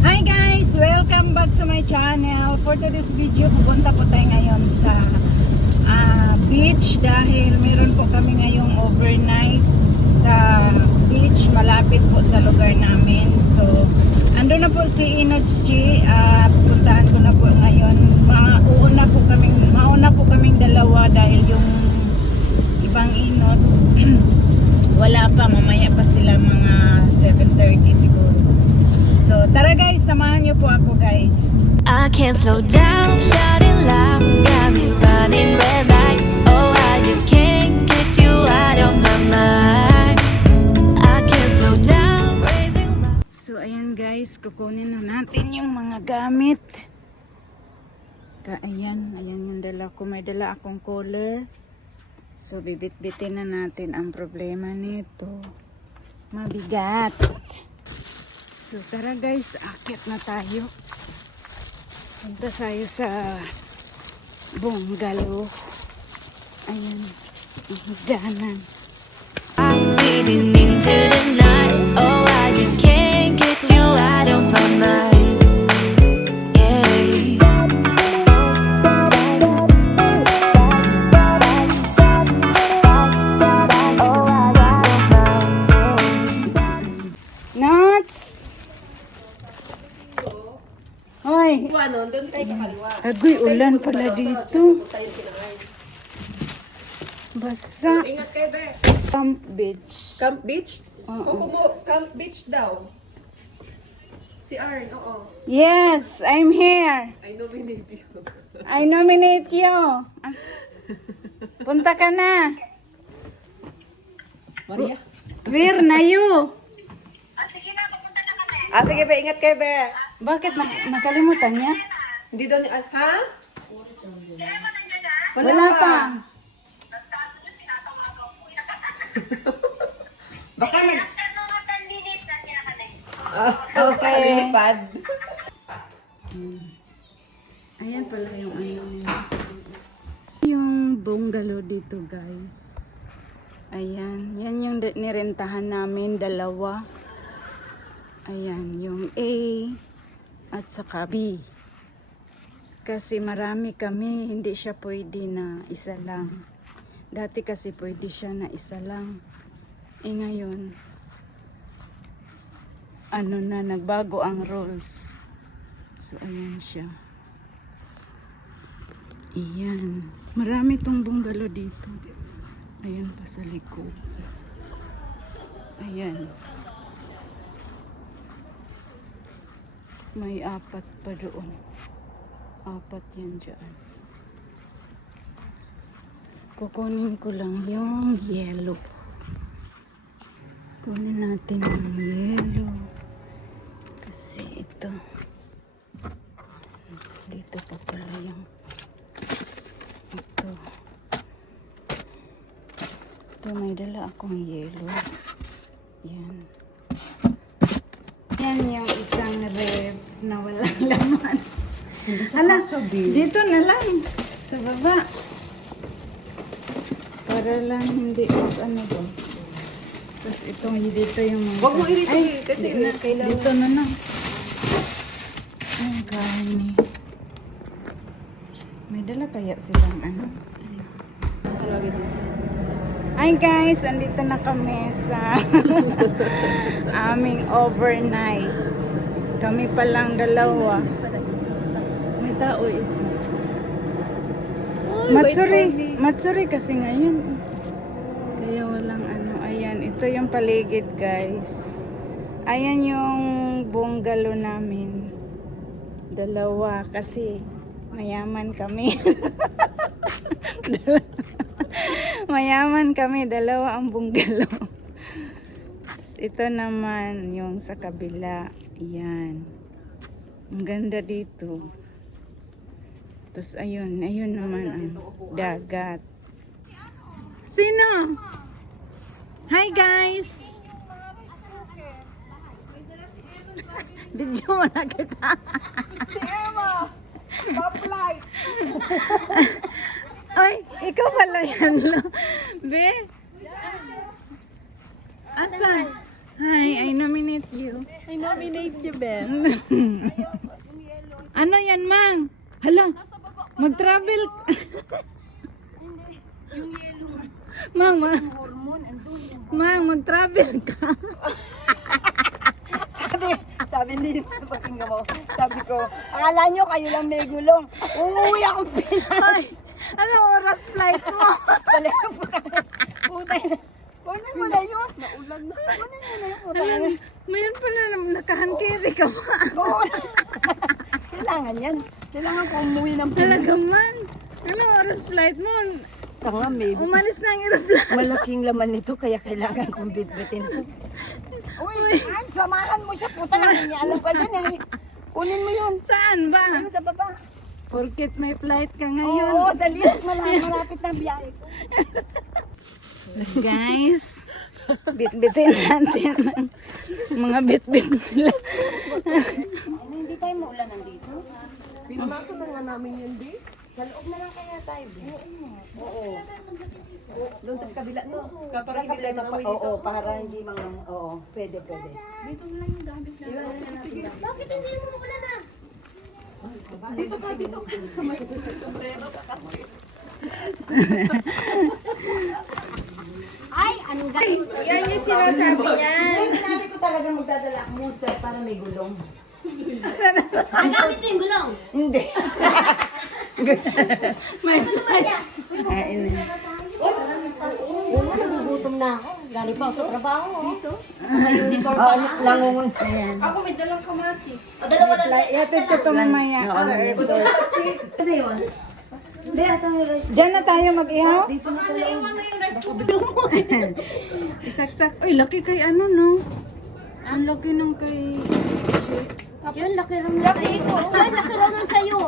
Hi guys! Welcome back to my channel. For today's video, pupunta po tayo ngayon sa ah, beach dahil meron po kami ngayong overnight sa beach malapit po sa lugar namin. So, ando na po si Inoch G. Ah, pupuntahan ko na po ngayon. Mauna po kaming, mauna po kaming dalawa dahil yung ibang Inoch wala pa, mamaya pa sila mga 7.30 siguro. So, tara guys, samahan niyo po ako guys. I can't slow down, shouting loud, got me running red lights. Oh, I just can't get you out of my mind. I can't slow down, raising my So, ayan guys, kukunin na natin yung mga gamit. Ka, ayan, ayan yung dala ko. May dala akong cooler. So, bibit-bitin na natin ang problema nito. Mabigat. So, tara guys, akit na tayo. Punta tayo sa bungalow. Ayan, higdanan. eyes fading into the night. Oh, I just can't Agoy, ulan pala dito. Basa. Ingat kayo, be. Camp Beach. Camp Beach? Oo. Kukumo, Camp Beach daw. Si Arn, oo. Yes, I'm here. I nominate you. I nominate you. Ah, Punta ka na. Maria? Where na you? Ah, sige, be. Ingat kayo, be. Bakit na nakalimutan niya? Hindi doon, ah, ha? Wala, pa. Baka nag... Ah, okay. Lilipad. Ayan pala yung ano. Yung bungalow dito guys. Ayan. Yan yung nirentahan namin. Dalawa. Ayan. Yung A at saka B. Kasi marami kami. Hindi siya pwede na isa lang. Dati kasi pwede siya na isa lang. Eh ngayon, ano na, nagbago ang rules. So, ayan siya. Ayan. Marami tong bungalow dito. Ayan pa sa likod. Ayan. May apat pa doon. Apat yan dyan. Kukunin ko lang yung yellow. Kunin natin yung yellow. Kasi ito. Dito pa pala yung ito. Ito, may dala akong yellow. Yan. Yan yung isang rep na walang laman. Hala, dito na lang. Sa baba. Para lang hindi ano ba. Tapos itong dito yung mga... Huwag mo irito Ay, eh, kasi di na, kailangan- Dito na lang. Ay, gani. May dala kaya silang ano? Hi guys, andito na kami sa aming overnight. Kami pa lang dalawa. May tao isa. Matsuri, Matsuri kasi ngayon. Kaya walang ano. Ayan, ito yung paligid guys. Ayan yung bungalow namin. Dalawa kasi mayaman kami. mayaman kami, dalawa ang bungalow. Ito naman yung sa kabila. Yan. Ang ganda dito. Tapos ayun, ayun naman ang dagat. Sino? Hi guys! Video mo na kita. Ay, ikaw pala yan, lo. Be? Asan? Hi, I nominate you. I nominate you, Ben. ano yan, Mang? Hala, mag-travel. Mang, ma Mang, mag-travel ka. Sabi, sabi ni pakinggan mo, sabi ko, akala nyo kayo lang may gulong. Uuwi ako Pinas. Anong oras flight mo? Talaga po. Putay na. Kunin mo na yun. Naulan na. Kunin mo na yun. Putay na. Mayroon pala na- nakahankiri ka pa. Oo. Kailangan yan. Kailangan ko umuwi ng Pinas. Talaga man. Anong oras flight mo? Tanga, maybe. Umalis na ang aeroplano. Malaking laman nito, kaya kailangan kong bitbitin to. Uy, ay, samahan mo siya. Puta lang, hindi alam ka dyan eh. Kunin mo yun. Saan ba? Ayun sa baba. Porket may flight ka Oo, ngayon. dali. Malapit, malapit na biyahe ko. Guys, bitbitin natin ang mga bitbit nila. Ano, hindi tayo maulan nandito? Pinamasa na nga namin yun, Di. Sa loob na lang kaya tayo. Oo. Doon sa kabila no. Para hindi tayo pa. Oo, para hindi mga oo, pwede pwede. Dito na lang yung dami. Bakit hindi mo ulan na? Ay, anong gano'n? Yan yung sinasabi niya. Ay, sinabi ko talaga magdadala ang motor para may gulong. Ang gamit ko yung gulong. Hindi. Oo, nagugutom na ako. Galing pa ako sa trabaho. Dito? May uniform pa. Oh, nangunguns. Ayan. O, dalawa lang. Iatid ko ito mamaya. Ano yun? Hindi, asan yung rice? Diyan na tayo mag-ihaw? Dito na sa loob. Isaksak. Uy, laki kay ano, no? Ang laki ng kay... Diyan, laki lang na sa'yo. Diyan, laki lang na sa'yo.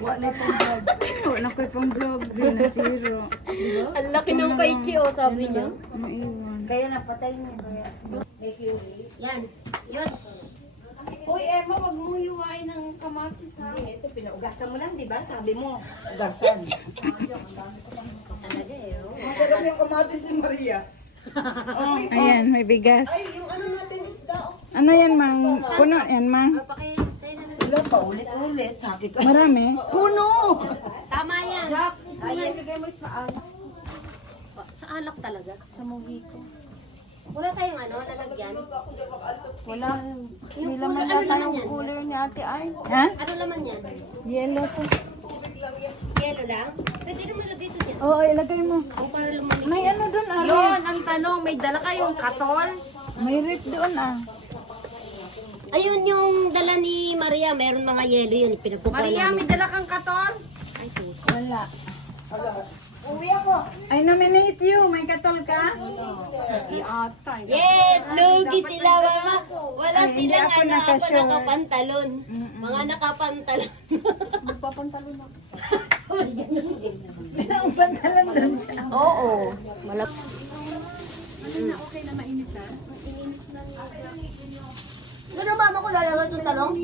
Wala pang vlog. Wala ko pang vlog. Di na zero. Ang laki ng kay Chio, sabi niya. Maiwan. Kaya napatay niya. Yan. Yos. Hoy, Emma, wag mo hiwain ng kamatis, ha? Ito, pinaugasan mo lang, di ba? Sabi mo, ugasan. Talaga, eh. oh. Masarap yung kamatis ni Maria. Ayan, may bigas. Yung ano natin isda. oh. Ano yan, Mang? Puno yan, Mang? Na lang. Wala pa, ulit-ulit. Sabi ko. Marami? Puno! Tama yan. Jack, ay, sa alak. Sa alak talaga? Sa mojito. Wala tayong ano, lalagyan? Wala. Yung kulay, ano laman yan? ni ate ay. Ha? Ano laman yan? Yellow to. Yelo lang? Pwede naman lagay ito dyan. Oo, ilagay mo. O para lumamig. May ano doon, ah. Yun, ang tanong, may dala kayong katol? May rip doon, ah. Ayun yung dala ni Maria, meron mga yelo yun. Pinagpukuha Maria, namin. may dala kang katol? Wala. Uwi ako. I nominate you. May katol ka? Iata. Yes, lugi sila mama. Wala Ay, hindi silang ako ano, ako nakasure. nakapantalon. Mga nakapantalon. Magpapantalon ako. Ang pantalan doon siya. Oo. Malap. Ano mama ko lalagay itong talong?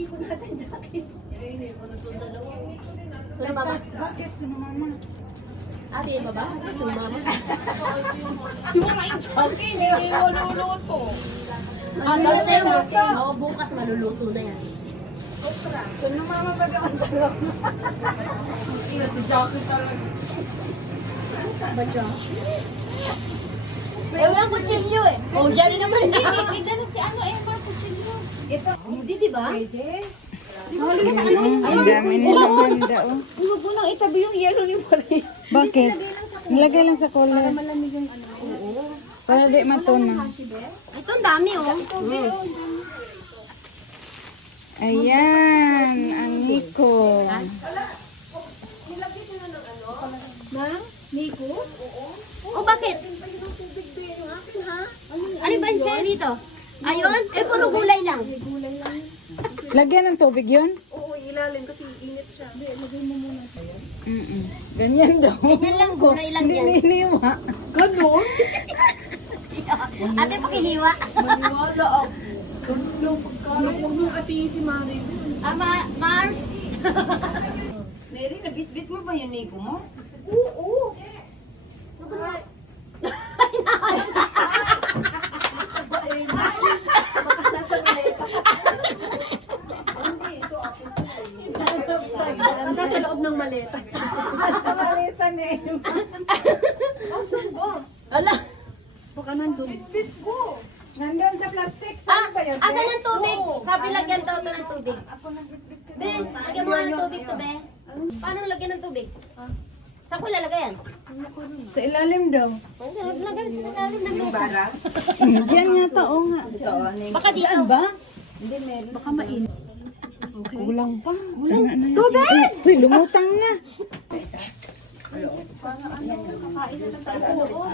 Sino mama? Bakit? Sino mama? Ate, ba ba? Sino mama? Ang dami sa'yo, Oo, bukas maluluto na yan. Sino mama ba doon? Talong? Eh, walang kutsilyo eh. Oh, dyan naman. Hindi, dala si ano eh, mga kutsilyo. Ito. Hindi, di ba? Ang dami nila handa, oh. Huwag mo nang itabi yung yelo ni Maria. Bakit? Nilagay lang sa cooler. Para di matunaw. Ito, ang dami oh. Ayan, ang Nico. Oh, bakit? Ano ba yung sa'yo dito? Ayun? Eh, puro gulay lang. Lagyan ng tubig yun? Oo, ilalim kasi init siya. Mm Ganyan daw. Ganyan lang, gulay lang Hindi yan. niliwa. Ate, pakiliwa. Huwag mo atingin si Mari. Ah, Ma- Mars. Mary, nabit-bit mo ba yung Nico mo? maleta. Basta malita na yun. Asan ba? Ala! Baka nandun. Bit ko. Nandun sa plastic. Saan ba yun? Asan ang tubig? Sabi lagyan daw to ng tubig. Be, lagyan mo ng tubig to, be. Paano lagyan ng tubig? Saan ko lalagay yan? Sa ilalim daw. Lagyan sa ilalim ng mesa. Bara? Diyan yata, oo nga. Ito. Baka dito. ba? Hindi, meron. Baka mainit. Kulang pa. Kulang. Tubig! Uy, lumutang na.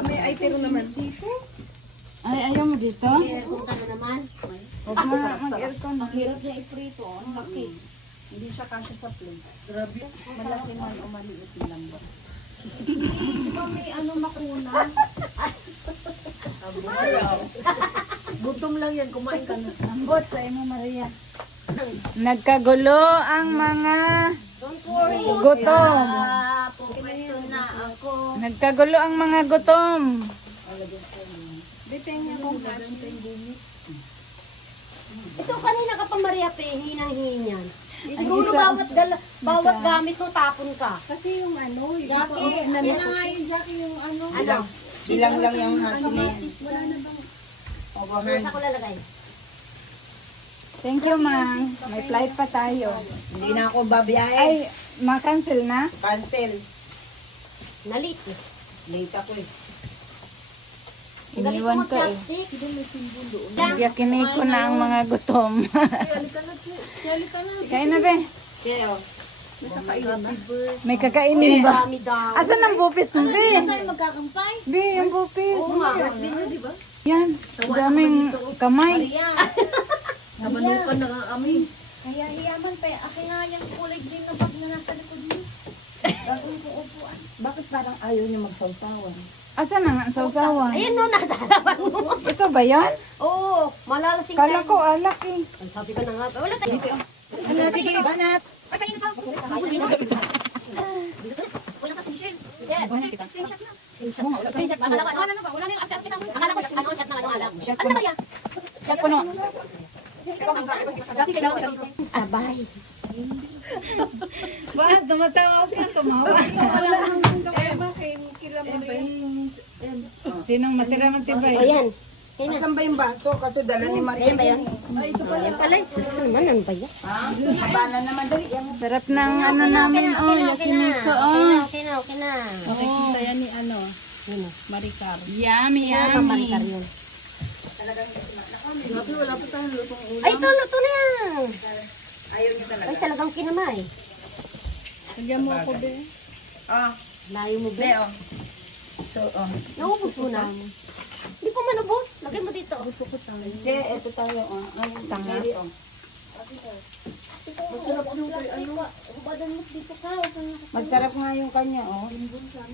May itero naman. Ay, ayaw mo dito? Kung ka na naman. Huwag mo mag-aircon. Ang hirap niya iprito. Ang laki. Hindi siya kasya sa plate. Grabe. Malaki man o maliit yung lambat. Di ba may ano makuna? Gutom lang yan. Kumain ka na. Ambot sa imo, Maria. Nagkagulo ang mga gutom. Na. Nagkagulo ang mga gutom. Ito kanina ka pa Maria pe, hinang-hingi niyan. Siguro bawat, gala, bawat gamit mo tapon ka. Kasi yung ano, yung Jackie, yan na yan nga yung Jackie yung ano. Ano? Bilang lang yung haso na yan. Wala na bang Saan ko lalagay? Thank you, Mang. May flight pa tayo. Hindi na ako babiyahe. Ay, ma-cancel na? Cancel. Nalit eh. Late ako eh. Ang Iniwan ko eh. mag-chopstick. Yakinig ko na ang mga gutom. Kain na, be. Kaya, oh. May kakainin ba? Asan ang bupis mo, be? magkakampay? Be, yung bupis. Oo nga. Yan. Ang daming kamay. Nabanukan na nga kami. Kaya hiyaman pa. Akin nga yung kulay green na bag na nasa likod mo. bakit parang ayaw niyo magsawsawan? Asan ang sausawan? Ayun no, nasa harapan mo. Ito ba yan? Oo, malalasing Kala tayo. ko alak eh. Ang sabi ko na nga, wala tayo. Ano, sige, banat. Patayin pa. Wala ka screenshot. Screenshot na. Screenshot. Akala ko, ano ba? Wala na yung after Akala ko, ano, shot na ano, alam. Ano ba yan? Shot puno. Abay. Bakit tumatawa ka? Tumawa. Sinong matira matibay? O yan. Saan ba yung baso? Kasi dala ni Maria. Ayan ba yan? Ayan pala. Diyos ko naman, ano ba yan? Sabana naman dali. Sarap ng ano namin. Oh, yakinig ko. Okay Oh. na, okay na, okay. Nakikita yan ni ano, Yun na. Maricar. Yummy, Kamarikar yummy. yun. Ay, ito, ito na yan. Ayaw niyo talaga. Ay, talagang kinamay. Nagyan mo ako, be. Ah, Layo mo, be, be. oh. So, oh. Naubos mo na. Hindi ko manubos. Lagay mo dito. Che, eto tayo, oh. Ay, tanga. oh. Hubadan mo dito ka. Masarap nga yung kanya, oh.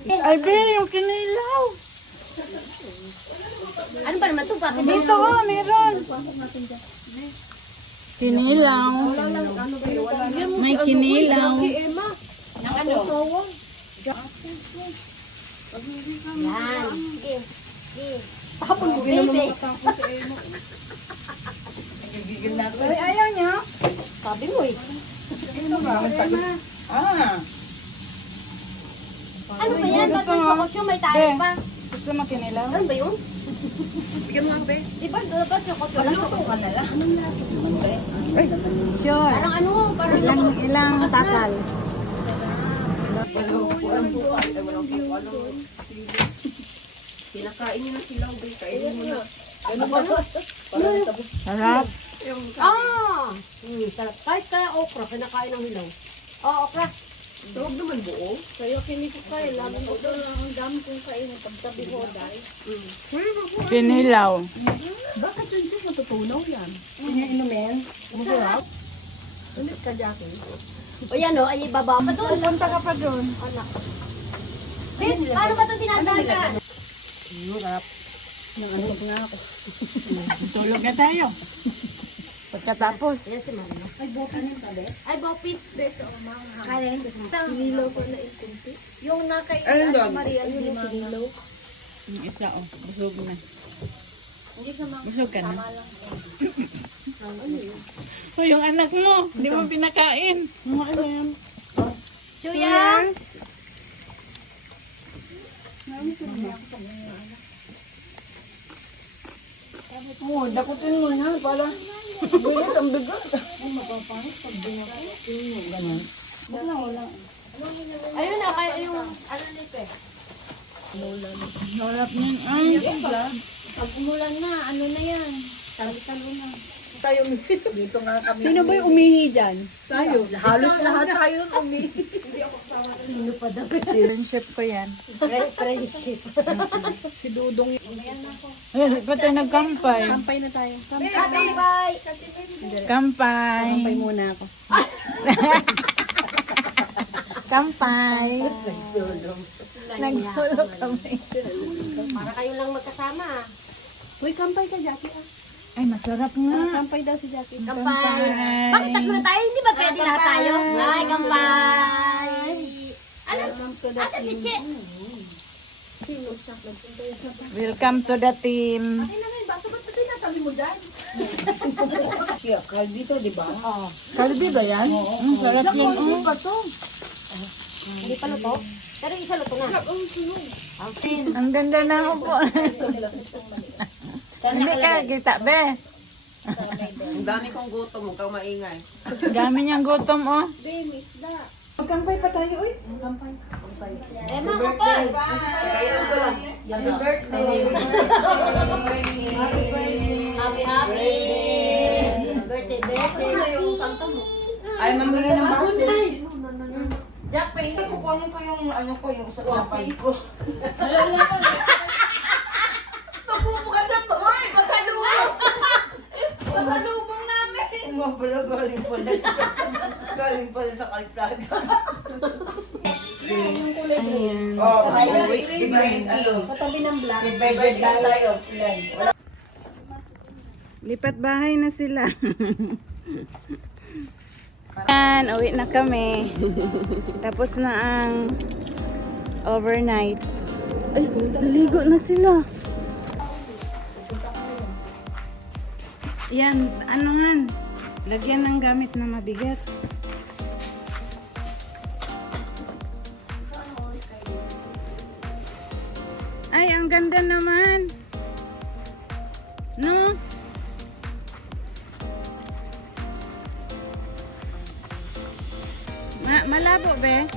Ay, be, yung kinilaw. Ano ba naman ito? Bakit Dito, oh, meron. Kinilaw. May kinilaw. Yan. Sige. Sige. Tapon mo, baby. Ay, ayaw niya. Sabi mo eh. Ah, Ano ba yan? Ba't may kokosyo? May tayo pa. Gusto mo kinilaw? Ano ba yun? Bigyan mo lang, be. Di ba? Dapat yung kokosyo. Walang kokosyo. Sure. Parang ano? Parang Ilang, ilang takal. Kinakain niyo na silaw, be. Kainin mo na. Sarap. Ah! Hmm, sarap. Kahit kaya okra, kinakain ng hilaw. Oo, okra. Huwag naman buo. Kaya kinito kayo, lalo mo doon ang dami kong kainin pagtabi ko dahil. Kinilaw. Bakit hindi matutunaw yan? Kanya inumin. Masarap. Ulit ka, Jackie. O yan o, ay ibaba pa doon. Punta ka pa doon. Sis, paano ba ito tinatanggal? Tulog na tayo. Pagkatapos. Ay, bopis. Ay, bopis. Beso, mga. Karen. Kilo ko na ikumpi. Yung nakay Ayun doon. Maria, yung kilo. Yung isa, oh. Busog na. Hindi ka mga. Busog ka na. Oh, yung anak mo. Hindi mo pinakain. Mga ano yan? Chuya! Oh, dakutin mo na para Bigat, ang bigat. Ay, mapapangit pag binakutin mo. Ganun. Wala, wala. Ayun na, kaya yung ano nito eh. Harap niyan. Ay, Pag umulan na, ano na yan? Talo-talo na. Tayo, dito nga kami. Sino ba yung umihi dyan? Tayo. Halos lahat tayo umi. friendship ko yan. Friendship. Si Dudong. Ay, ba't tayo nagkampay? Kampay na tayo. Bye! Kampay. Kampay muna ako. Kampay. Nagsulo kami. Para kayo lang magkasama. Uy, kampay ka, Jackie. ah. Ay, masarap nga. Kampay daw si Jackie. Kampay! Bakit tatlo na tayo? Hindi ba pwede lahat tayo? Ay, kampay! Ano? Asa si Che? Welcome to the team. Kaya, kal dito, di ba? Oo. Kalbi ba yan? Mm, sarap yan. Oh. Hindi pa luto? Pero isa luto na. Ang ganda na upo. Hindi ka kita, be. Ang dami kong gutom, huwag kang maingay. Dami niyang gutom, oh. Eh, mga kapal! Happy, happy! Birthday, birthday! Ay, mamili ng baso. Jack, pahingi ko ko yung ano ko, yung sa kapay ko. Magbubukasan ba? Uy, masalubong! masalubong namin! Pala, galing pala. galing pala sa kalsada. Ayan. Oh, kaya divide, ano? Katabi ng black. Divide lang tayo. Wala. Lipat bahay na sila. Yan, uwi na kami. Tapos na ang overnight. Ay, naligo na sila. Yan, ano nga, lagyan ng gamit na mabigat. Ay, ang ganda naman. No? Ma malabo be?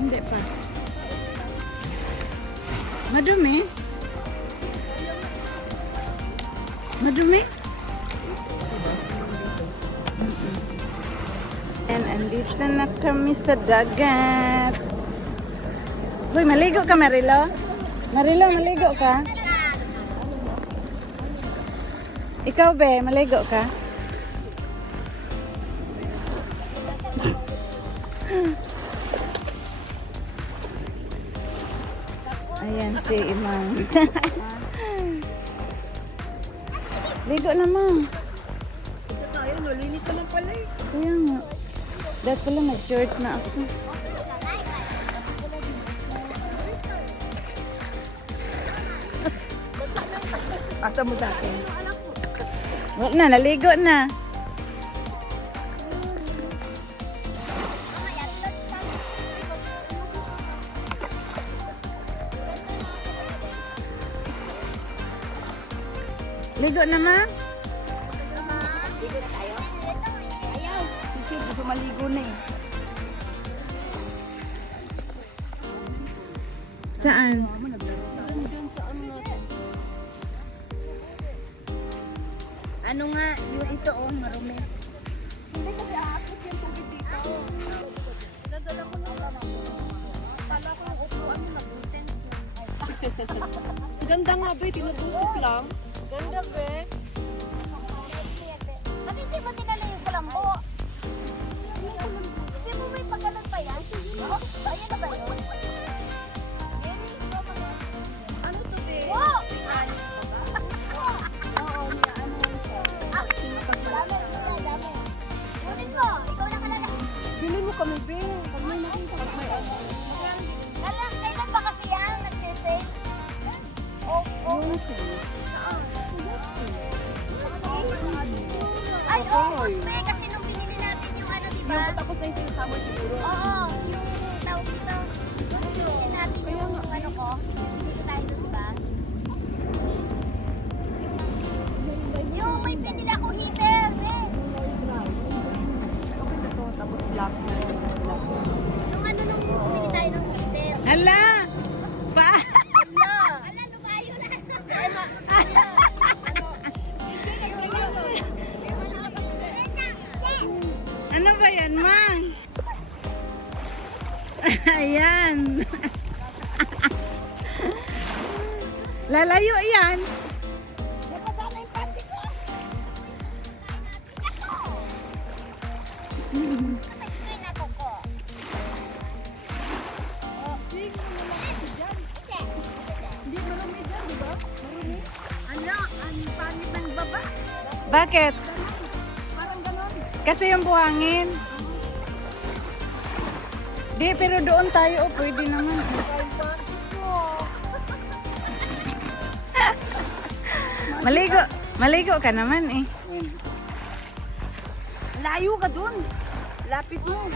Hindi pa. Madumi? Sa dagat. Hoy, maligo ka Marilo? Marilo, maligo ka? Ikaw be, maligo ka? Ayan si Imang. Ligo na ma'am. Ito tayo, nalinis ka lang pala eh. Kaya nga. Dahil pala nag-short na ako. Asa mo sa akin? Wala na, naligo na. Ligo na yung ito oh, marumi. Ganda nga ba, tinutusok lang. Ganda be. Ba't hindi mo tinalo yung kulambo? Hindi mo may pagkalan pa yan? Ayan na ba yun? Kami, be. Pag may nakita. Pag may ano. Kailan, kailan ba kasi yan nagsisave? Oh, oh. Ay, August, be. Kasi nung binili natin yung ano, di ba? Yung tapos na yung summer siguro. Oo, Bakit? Kasi yung buhangin. Di, pero doon tayo. Oh, pwede naman. maligo. Maligo ka naman eh. Layo ka dun. Lapit mo.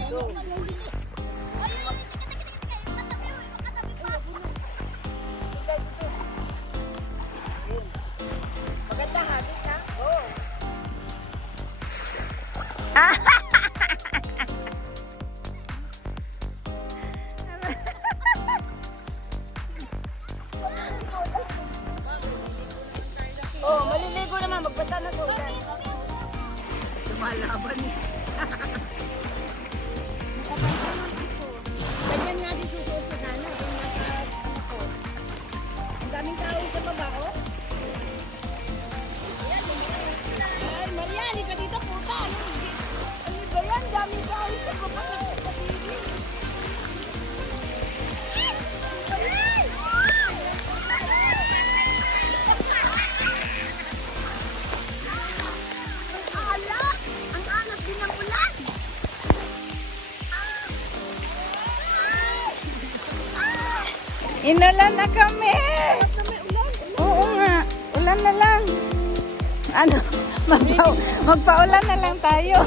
Maganda Lumalaban eh. Ganyan nga din susuot ko sana eh. Nasa ako. Ang daming tao sa baba, oh. Ay, Maria, ka dito, puta. Ano, ano ba yan? Daming tao sa baba. Inulan na kami. Oo nga. Ulan na lang. Ano? Magpa magpaulan na lang tayo.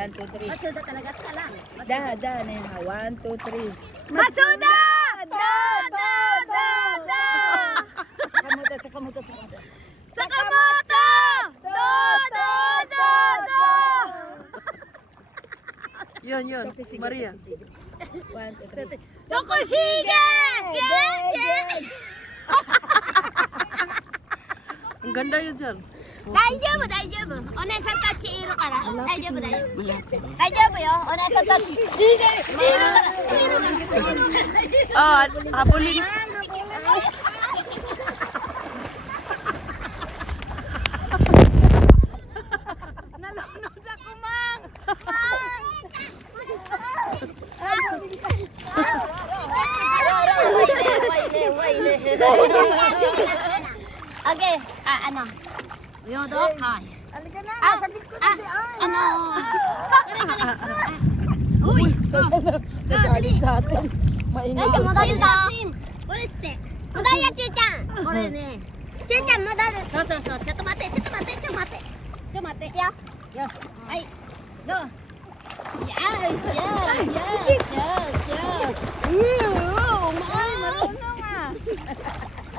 One, two, three. Matsuda talaga tala. Da, da, na yun ha. One, two, three. Matsuda! Da, da, da, da! Kamuta, sa kamuta, sa kamuta. Sakamoto! Do, do, do, do! Yun, yun. Maria. One, two, three. Tokushige! Gen, gen! Ang ganda yun dyan. 大丈夫大丈夫お姉さんたちいるから大丈夫大丈夫大丈夫よお姉さんたちいるいるからいる Ah, habulin. nalunod ako, Mang. Okay, ah, ano? Yodok, ay. Halika na, Ah, nasa ko na ah, si Ay. ano? Kali, kali. Uy! Nagalit sa atin. 大 Maingay. 丈夫戻るぞこれって戻るよちーちゃんこれねちーちゃん戻るそうそうそうちょっ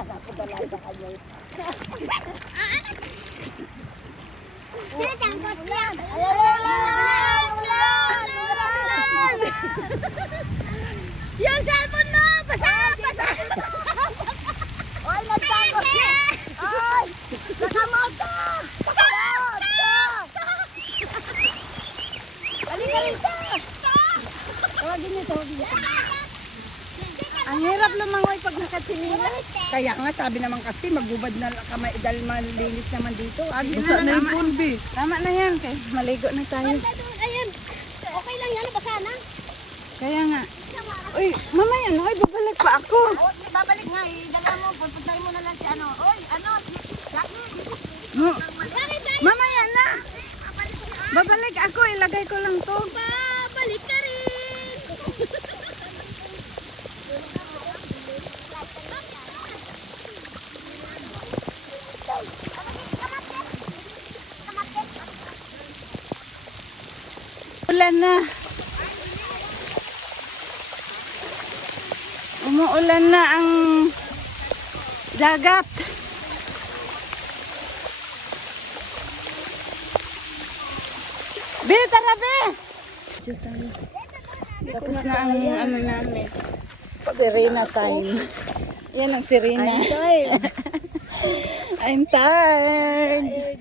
Napagalaga kayo. Sino tangkot niya? Yung cellphone no! Basa! Basa! Oy, nagtangkot niya! Oy! Nakamoto! Nakamoto! Halika rito! Tawagin niyo, tawagin niyo. Ang hirap lumangoy pag nakatsinilas. Kaya nga, sabi naman kasi, magbubad na kamay dahil malinis naman dito. Agi Basa na yung pulbi. Tama na yan, kay maligo na tayo. Ayun. Okay lang yan, basa na. Kaya nga. Uy, mamaya no, ay babalik pa ako. Oh, babalik nga eh. Dala mo, pupuntahin mo na lang si ano. Oy, ano, No, mamaya na. Babalik ako, ilagay ko lang to. Babalik ka rin. Ulan na. Umuulan na ang dagat. Be, tara be! Tapos na ang ano namin. Serena time. Yan ang Serena. I'm tired. I'm tired.